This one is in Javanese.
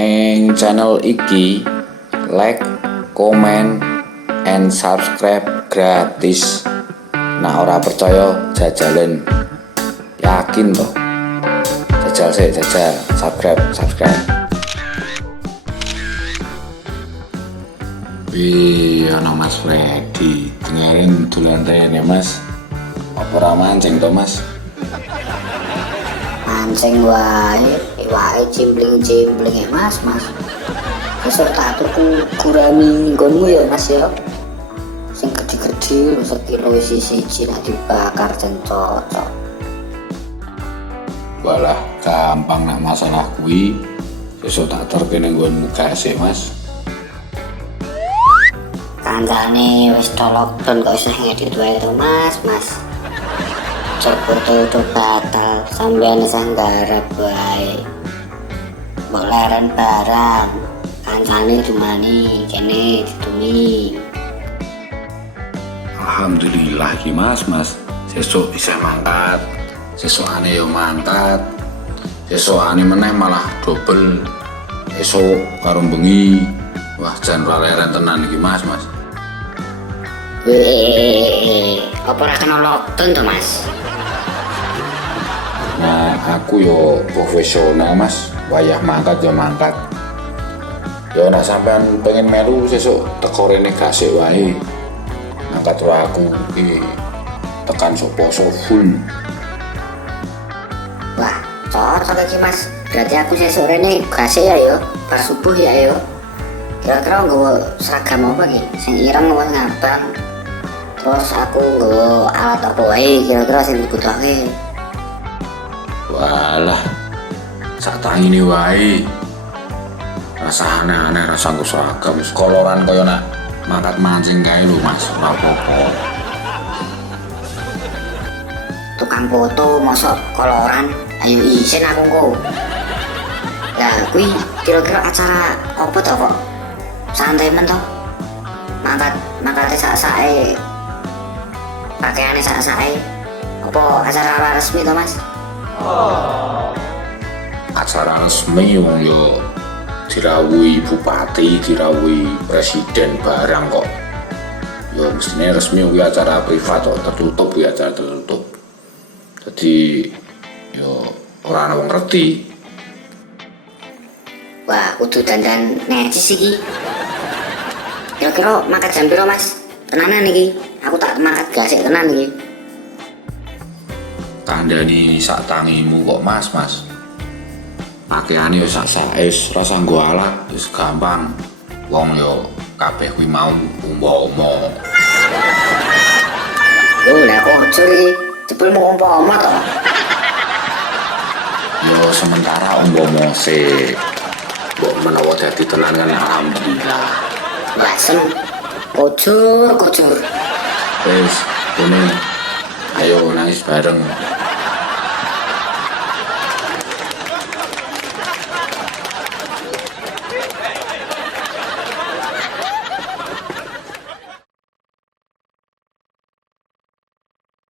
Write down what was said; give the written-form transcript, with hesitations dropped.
neng channel iki like, comment, and subscribe gratis. Nah ora percaya jajalan, yakin toh? Jajal sih, jajal, subscribe. Wih, ana Mas Freddy, dengerin dolan ya Mas. Apa ora mancing toh Mas? Mancing wae cimpling ya Mas. Besok tak tuku gurami nggonmu ya Mas ya. Sing gede-gede sekilo siji nak dibakar jan cocok. Walah, gampang nak masalah kuwi. Besok tak terkene nggonmu kasih Mas. Kancane wis lockdown kok isih ngedit wae to Mas. Cepet tuh batal sampeyan sang garap wae. Mbok leren barang. Kancane dumani kene ditumi. Alhamdulillah ki Mas. Sesuk bisa mangkat. Sesukane yo mangkat. Sesukane meneh malah double. Esuk karo bengi. Wah, jan leren tenan iki Mas. Apa ora kena lockdown to Mas? Nah, aku yo profesional Mas. Wayah mangkat yo mangkat. Yo nek sampean pengen melu sesuk teko rene gasik wae. Mangkat wae aku iki tekan poso full. Wah, cocok iki Mas. Berarti aku sesuk rene gasik ya yo. Pas subuh ya yo. Kira-kira nggawa seragam apa iki? Sing ireng apa ngabang? Terus aku nggawa alat apa wae kira-kira sing dibutuhke? Walah, sak tangine wae. Rasa aneh-aneh rasa nggo seragam sekoloran kaya nak mangkat mancing kae lho Mas, ora apa-apa. Tukang foto mosok koloran, ayo isin aku engko. Lah kuwi kira-kira acara apa to kok? Santai men to. Mangkate sak-sake. Pakaiane sak-sake. Apa acara resmi to Mas? Acara resmi wong yo dirawuhi bupati, dirawuhi presiden barang kok. Yo mestine resmi kuwi acara privat kok, tertutup kuwi acara tertutup. Jadi yo ora ana wong ngerti. Wah, kudu dandan necis iki. Kira-kira mangkat jam piro Mas? Tenanan iki. Aku tak mangkat gasik tenan iki. Kandhani sak tangimu kok Mas. Pakaiane yo sak-sakes, rasa nggo alat wis gampang. Wong yo kabeh kuwi mau umbo-umbo. Lah kok iki jebul mau umpama to? Yo sementara umbo-umbo sik. Mbok menawa dadi tenan kan alhamdulillah. Wah, sen. Kocur. Wis, ini ayo nangis bareng.